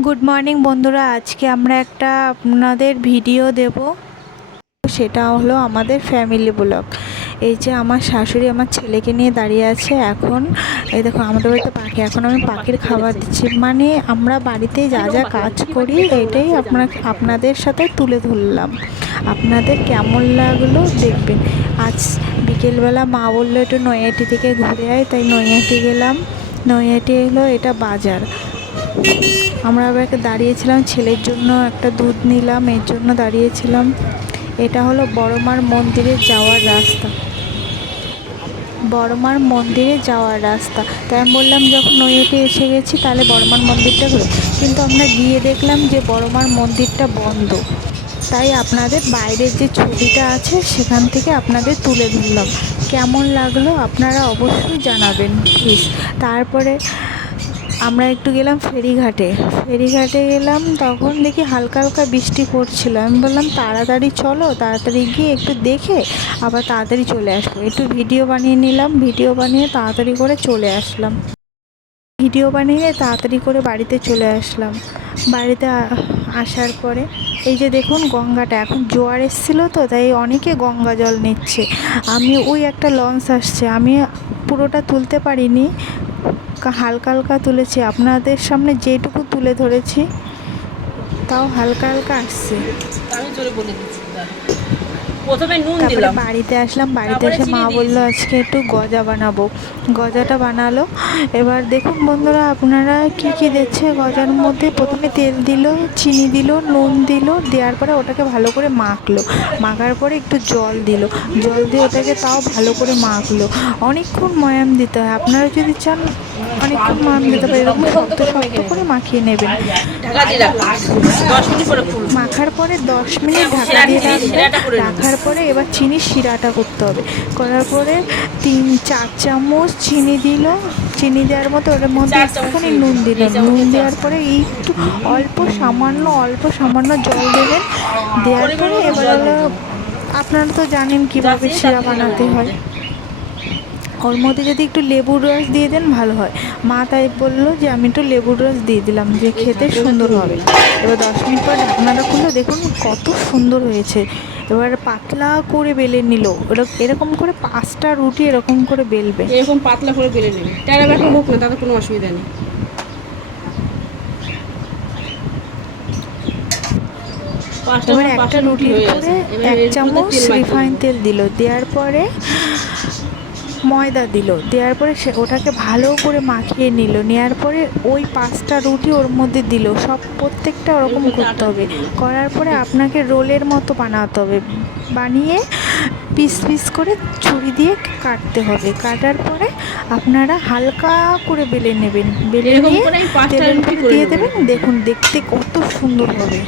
Good morning বন্ধুরা, আজকে আমরা একটা আপনাদের ভিডিও দেব। সেটা হলো আমাদের ফ্যামিলি ব্লগ। এই যে আমার শাশুড়ি আমার ছেলেকে নিয়ে দাঁড়িয়ে আছে। এখন এই দেখো আমাদের বাড়িতে পাখি, এখন আমি পাখির খাবার দিচ্ছি। মানে আমরা বাড়িতে যা যা কাজ করি এটাই আপনাদের সাথে তুলে ধরলাম। আপনাদের কেমন লাগলো দেখবেন। আজ বিকেলবেলা মা বললো একটু নৈহাটি থেকে ঘুরে আয়, তাই নৈহাটি গেলাম। নৈহাটি এলো, এটা বাজার। আমরা আবার দাঁড়িয়েছিলাম, ছেলের জন্য একটা দুধ নিলাম, এর জন্য দাঁড়িয়েছিলাম। এটা হলো বড়মার মন্দিরে যাওয়ার রাস্তা। বড়মার মন্দিরে যাওয়ার রাস্তা, তাই আমি বললাম যখন নৈহাটি এসে গেছি তাহলে বড়মার মন্দিরটা ঘুরে। কিন্তু আমরা গিয়ে দেখলাম যে বড়মার মন্দিরটা বন্ধ। তাই আপনাদের বাইরের যে ছবিটা আছে সেখান থেকে আপনাদের তুলে ধরলাম। কেমন লাগলো আপনারা অবশ্যই জানাবেন প্লিজ। তারপরে আমরা একটু গেলাম ফেরিঘাটে। ফেরিঘাটে গেলাম, তখন দেখি হালকা হালকা বৃষ্টি পড়ছিল। আমি বললাম তাড়াতাড়ি চলো, তাড়াতাড়ি গিয়ে একটু দেখে আবার তাড়াতাড়ি চলে আসবো। একটু ভিডিও বানিয়ে নিলাম, ভিডিও বানিয়ে তাড়াতাড়ি করে চলে আসলাম। ভিডিও বানিয়ে তাড়াতাড়ি করে বাড়িতে চলে আসলাম। বাড়িতে আসার পরে এই যে দেখুন গঙ্গাটা, এখন জোয়ার এসেছিলো তো তাই অনেকে গঙ্গা জল নিচ্ছে। আমি ওই একটা লঞ্চ আসছে, আমি পুরোটা তুলতে পারিনি, হালকা হালকা তুলেছি। আপনাদের সামনে যেটুকু তুলে ধরেছি তাও হালকা হালকা আসছে। তারপরে বাড়িতে আসলাম, বাড়িতে এসে মা বললো আজকে একটু গজা বানাবো। গজাটা বানালো। এবার দেখুন বন্ধুরা, আপনারা কি কি দিচ্ছে গজার মধ্যে। প্রথমে তেল দিল, চিনি দিল, নুন দিল, দেওয়ার পরে ওটাকে ভালো করে মাখলো। মাখার পরে একটু জল দিল, জল দিয়ে ওটাকে তাও ভালো করে মাখলো। অনেকক্ষণ ময়াম দিতে হয়, আপনারা যদি চান অনেকক্ষণ ময়াম দিতে পারে। এরকম শক্ত শক্ত করে মাখিয়ে নেবেন। মাখার পরে 10 মিনিট ঢাকা দিয়ে রাখবেন। রাখার পরে এবার চিনির শিরাটা করতে হবে। করার পরে 3-4 চামচ চিনি দিল, চিনি দেওয়ার মতো ওর মধ্যে একটুখানি নুন দিল। নুন দেওয়ার পরে একটু অল্প সামান্য জল দেবেন। দেওয়ার পরে এবার হলো, আপনারা তো জানেন কীভাবে শিরা বানাতে হয়। ওর মধ্যে যদি একটু লেবুর রস দিয়ে দেন ভালো হয়। মা তাই বললো যে আমি একটু লেবুর রস দিয়ে দিলাম, যে খেতে সুন্দর হবে। এবার 10 মিনিট পর ঢাকনাটা খুললো, দেখুন কত সুন্দর হয়েছে। এবার পাতলা করে বেলে নিল। এরকম করে 5টা রুটি এরকম করে বেলবে, এরকম পাতলা করে বেলে নেবে। টেরা বেঁকা হোক না, তাতে কোনো অসুবিধা নেই। এবার একটা রুটির উপরে 1 চামচ রিফাইন তেল দিল, দেওয়ার পরে ময়দা দিল, দেওয়ার পরে ওটাকে ভালো করে মাখিয়ে নিল। নেওয়ার পরে ওই 5টা রুটি ওর মধ্যে দিল। প্রত্যেকটা ওরকম করতে হবে। করার পরে আপনাকে রোলের মতো বানাতে হবে। বানিয়ে পিস পিস করে ছুরি দিয়ে কাটতে হবে। কাটার পরে আপনারা হালকা করে বেলে নেবেন। বেলে নিয়ে তেলের উপরে দিয়ে দেবেন। দেখুন দেখতে কত সুন্দর হবে।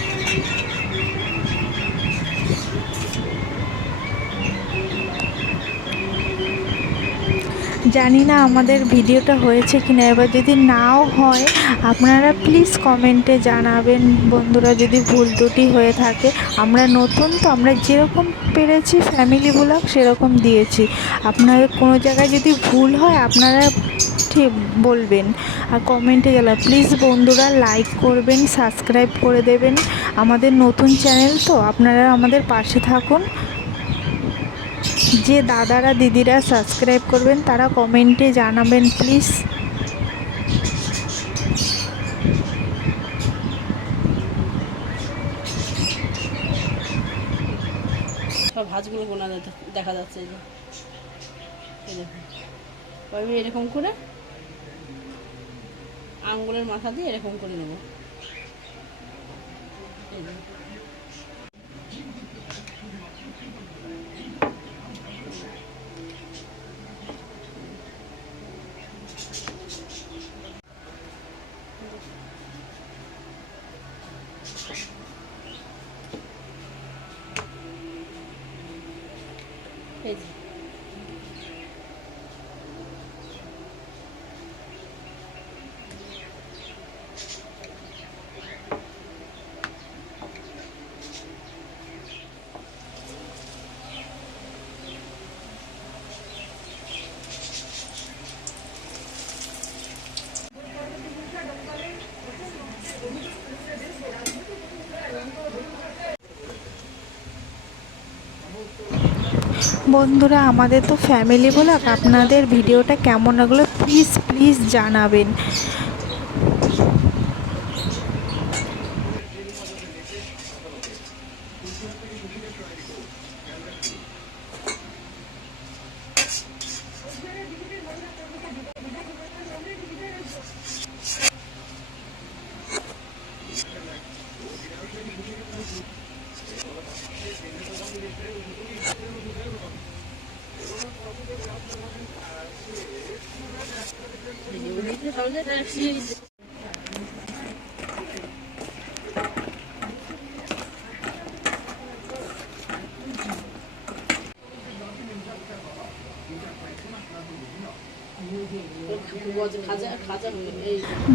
জানি না আমাদের ভিডিওটা হয়েছে কি না। এবার যদি নাও হয় আপনারা প্লিজ কমেন্টে জানাবেন বন্ধুরা, যদি ভুল ত্রুটি হয়ে থাকে। আমরা নতুন তো, আমরা যেরকম পেরেছি ফ্যামিলি ব্লগ সেরকম দিয়েছি। আপনাদের কোনো জায়গায় যদি ভুল হয় আপনারা ঠিক বলবেন আর কমেন্টে জানাবেন। প্লিজ বন্ধুরা লাইক করবেন, সাবস্ক্রাইব করে দেবেন। আমাদের নতুন চ্যানেল তো, আপনারা আমাদের পাশে থাকুন। যে দাদারা দিদিরা সাবস্ক্রাইব করবেন তারা কমেন্টে জানাবেন প্লিজ। সব ভাঁজগুলো গোনা দেখা যাচ্ছে। এই দেখুন আমি এরকম করে আঙ্গুলের মাথা দিয়ে এরকম করে নেব। এই যে বন্ধুরা, আমাদের তো ফ্যামিলি ব্লগ, আপনাদের ভিডিওটা কেমন লাগলো প্লিজ প্লিজ জানাবেন।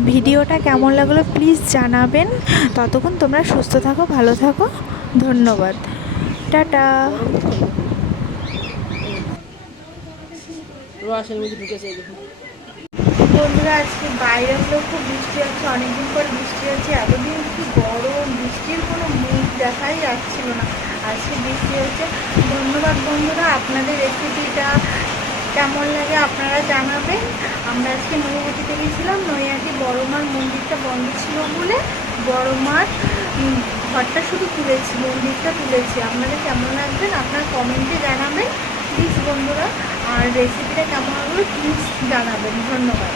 ভিডিওটা কেমন লাগলো প্লিজ জানাবেন। ততক্ষণ তোমরা সুস্থ থাকো, ভালো থাকো, ধন্যবাদ, টাটা। রসের মধ্যে ঢুকেছে এই দেখুন। বন্ধুরা, আজকে বাইরে হলো খুব বৃষ্টি হচ্ছে, অনেকদিন পর বৃষ্টি হচ্ছে। এতদিন কি গরম, বৃষ্টির কোনো মুখ দেখাই যাচ্ছিল না, আজকে বৃষ্টি হচ্ছে। ধন্যবাদ বন্ধুরা, আপনাদের রেসিপিটা কেমন লাগে আপনারা জানাবেন। আমরা আজকে নৈহাটিতে গেছিলাম, নৈহাটি বড় মার মন্দিরটা বন্ধ ছিল বলে বড় মার ঘরটা শুধু তুলেছি, মন্দিরটা তুলেছি। আপনাদের কেমন লাগবেন আপনার কমেন্টে জানাবেন প্লিজ বন্ধুরা, আর রেসিপিটা কেমন লাগলো প্লিজ জানাবেন। ধন্যবাদ।